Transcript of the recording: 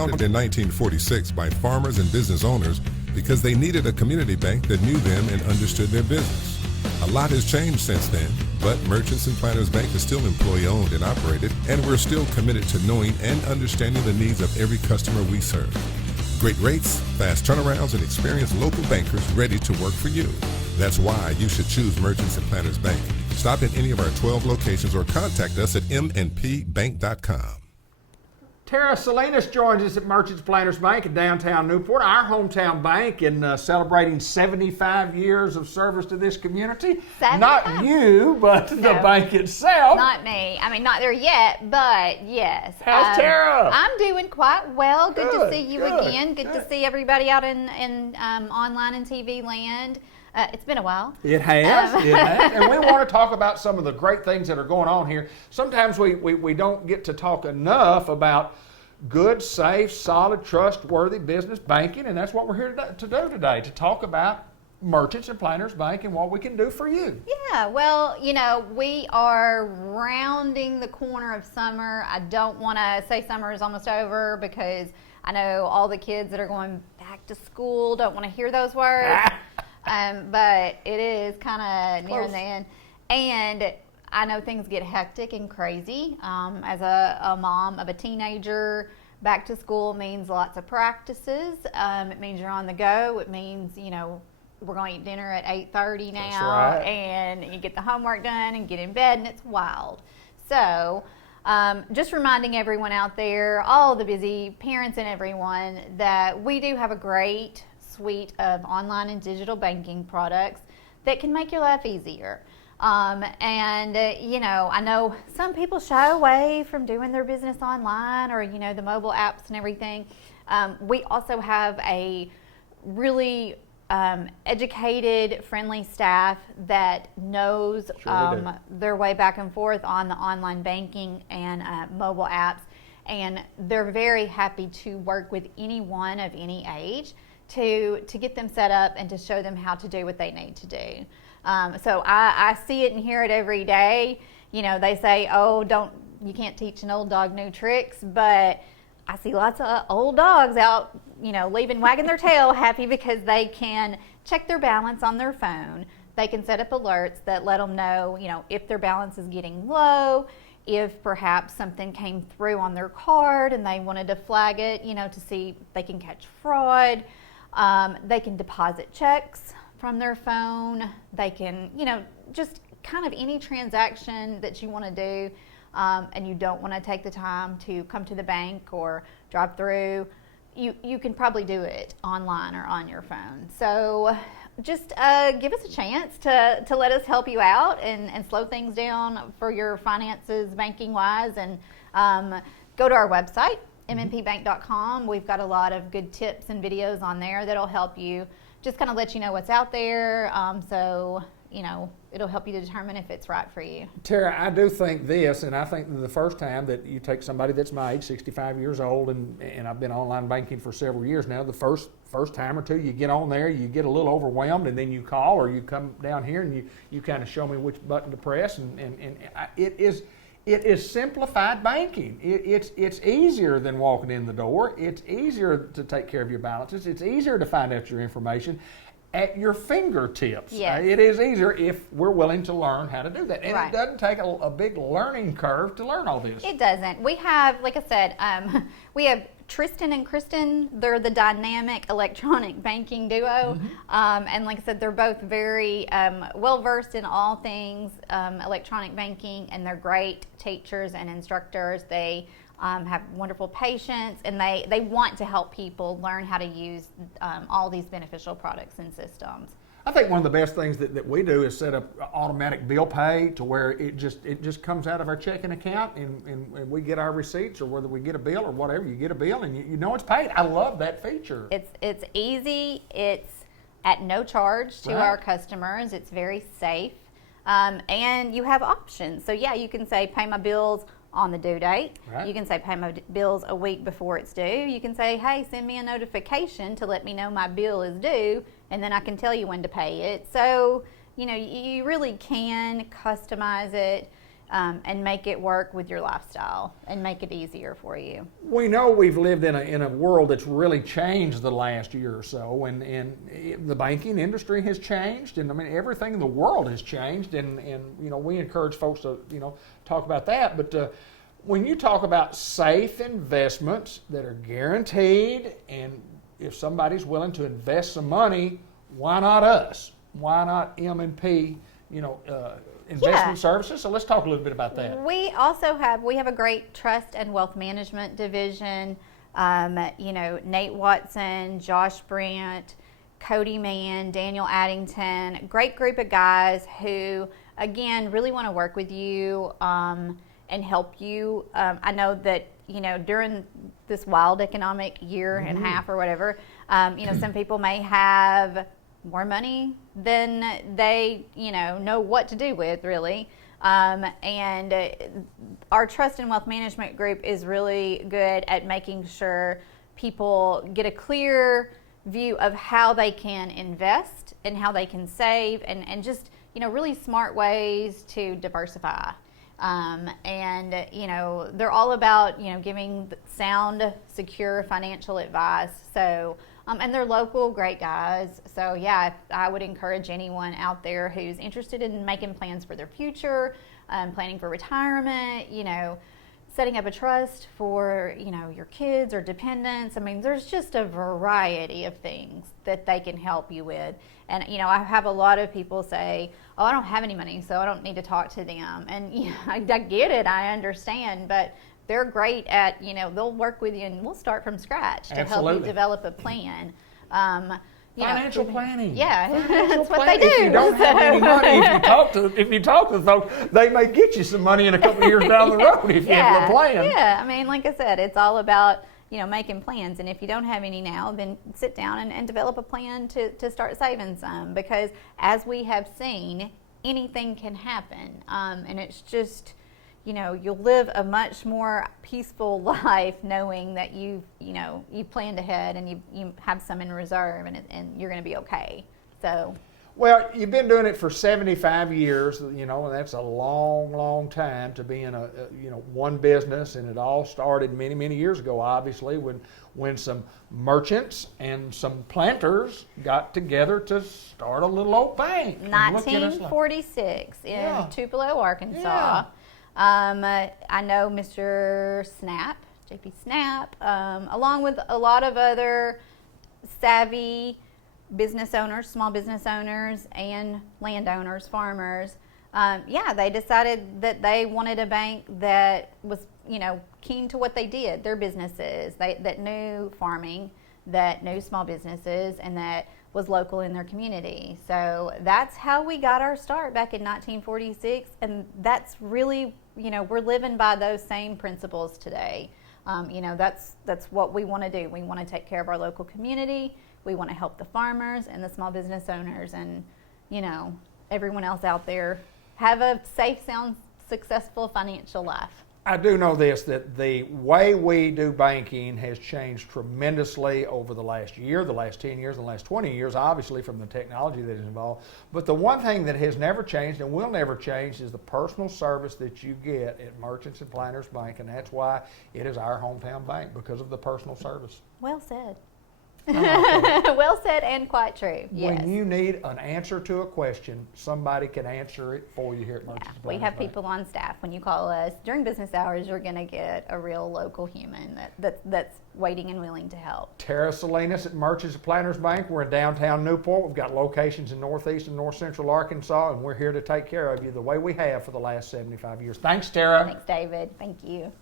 Founded in 1946 by farmers and business owners because they needed a community bank that knew them and understood their business. A lot has changed since then, but Merchants and Planters Bank is still employee-owned and operated, and we're still committed to knowing and understanding the needs of every customer we serve. Great rates, fast turnarounds, and experienced local bankers ready to work for you. That's why you should choose Merchants and Planters Bank. Stop in any of our 12 locations or contact us at mnpbank.com. Tara Salinas joins us at Merchants Planters Bank in downtown Newport, our hometown bank, and celebrating 75 years of service to this community. 75? Not you, but the bank itself. Not me. I mean, not there yet, but yes. How's Tara? I'm doing quite well. Good to see you good, again. Good to see everybody out in online and TV land. It's been a while. It has, it has. And we want to talk about some of the great things that are going on here. Sometimes we don't get to talk enough about good, safe, solid, trustworthy business banking, and that's what we're here to do today, to talk about Merchants and Planters Bank and what we can do for you. Yeah, well, you know, we are rounding the corner of summer. I don't want to say summer is almost over because I know all the kids that are going back to school don't want to hear those words. But it is kind of nearing the end. And I know things get hectic and crazy. As a mom of a teenager, back to school means lots of practices. It means you're on the go. It means, you know, we're going to eat dinner at 8:30 now. That's right. And you get the homework done and get in bed, and it's wild. So just reminding everyone out there, all the busy parents and everyone, that we do have a great suite of online and digital banking products that can make your life easier. You know, I know some people shy away from doing their business online or, you know, the mobile apps and everything. We also have a really educated, friendly staff that knows their way back and forth on the online banking and mobile apps. And they're very happy to work with anyone of any age to get them set up and to show them how to do what they need to do. So I see it and hear it every day. You know, they say, oh, you can't teach an old dog new tricks, but I see lots of old dogs out, you know, wagging their tail happy because they can check their balance on their phone. They can set up alerts that let them know, you know, if their balance is getting low, if perhaps something came through on their card and they wanted to flag it, you know, to see if they can catch fraud. They can deposit checks from their phone. They can, you know, just kind of any transaction that you want to do and you don't want to take the time to come to the bank or drive through, you can probably do it online or on your phone. So just give us a chance to let us help you out and slow things down for your finances banking wise, and go to our website, mnpbank.com. We've got a lot of good tips and videos on there that'll help you just kind of let you know what's out there. So, you know, it'll help you to determine if it's right for you. Tara, I do think this, and I think the first time that you take somebody that's my age, 65 years old, and I've been online banking for several years now, the first time or two you get on there, you get a little overwhelmed, and then you call or you come down here and you kind of show me which button to press, and it is simplified banking. It's easier than walking in the door. It's easier to take care of your balances. It's easier to find out your information at your fingertips. Yes. It is easier if we're willing to learn how to do that. And Right. It doesn't take a big learning curve to learn all this. It doesn't. We have, like I said, we have Tristan and Kristen. They're the dynamic electronic banking duo. And like I said, they're both very well-versed in all things electronic banking, and they're great teachers and instructors. They have wonderful patience, and they want to help people learn how to use all these beneficial products and systems. I think one of the best things that we do is set up automatic bill pay to where it just comes out of our checking account, and we get our receipts, or whether we get a bill or whatever, you get a bill and you know it's paid. I love that feature. It's easy. It's at no charge to our customers. It's very safe, and you have options. So yeah, you can say pay my bills on the due date. Right. You can say pay my bills a week before it's due. You can say, hey, send me a notification to let me know my bill is due, and then I can tell you when to pay it. So, you know, you really can customize it and make it work with your lifestyle and make it easier for you. We know we've lived in a world that's really changed the last year or so, and the banking industry has changed, and I mean everything in the world has changed, and we encourage folks to talk about that. But when you talk about safe investments that are guaranteed, and if somebody's willing to invest some money, why not us? Why not M&P? Investment services. So let's talk a little bit about that. We also have a great trust and wealth management division. Nate Watson, Josh Brandt, Cody Mann, Daniel Addington, great group of guys who, again, really want to work with you and help you. I know that during this wild economic year and a half or whatever, some people may have more money than they, know what to do with, really. And our trust and wealth management group is really good at making sure people get a clear view of how they can invest and how they can save and just, really smart ways to diversify. They're all about, giving sound, secure financial advice. So, and they're local, great guys. So yeah, I would encourage anyone out there who's interested in making plans for their future, planning for retirement, setting up a trust for, your kids or dependents. I mean, there's just a variety of things that they can help you with. And, I have a lot of people say, oh, I don't have any money, so I don't need to talk to them. And, I get it, I understand, but they're great at, they'll work with you and we'll start from scratch to help you develop a plan. Financial planning. Yeah, Financial that's what they do. If you don't have any money, if you talk to folks, they may get you some money in a couple of years down the road if you have a plan. Yeah, I mean, like I said, it's all about making plans. And if you don't have any now, then sit down and develop a plan to start saving some. Because as we have seen, anything can happen, and it's just you'll live a much more peaceful life knowing that you planned ahead and you have some in reserve and you're going to be okay. So. Well, you've been doing it for 75 years, and that's a long, long time to be in a one business, and it all started many, many years ago, obviously, when some merchants and some planters got together to start a little old bank. 1946 in Tupelo, Arkansas. Yeah. I know Mr. Snap, JP Snap, along with a lot of other savvy business owners, small business owners, and landowners, farmers. They decided that they wanted a bank that was, keen to what they did, their businesses, that knew farming, that knew small businesses, and that was local in their community. So that's how we got our start back in 1946, and that's really, we're living by those same principles today. That's what we want to do. We want to take care of our local community. We want to help the farmers and the small business owners and, everyone else out there have a safe, sound, successful financial life. I do know this, that the way we do banking has changed tremendously over the last year, the last 10 years, the last 20 years, obviously from the technology that is involved. But the one thing that has never changed and will never change is the personal service that you get at Merchants and Planters Bank, and that's why it is our hometown bank, because of the personal service. Well said. Well said and quite true. Yes. When you need an answer to a question, somebody can answer it for you here at Merchants and Planters We have Bank. people on staff. When you call us during business hours, you're going to get a real local human that's waiting and willing to help. Tara Salinas at Merchants and Planters Bank. We're in downtown Newport. We've got locations in northeast and north central Arkansas, and we're here to take care of you the way we have for the last 75 years. Thanks, Tara. Thanks, David. Thank you.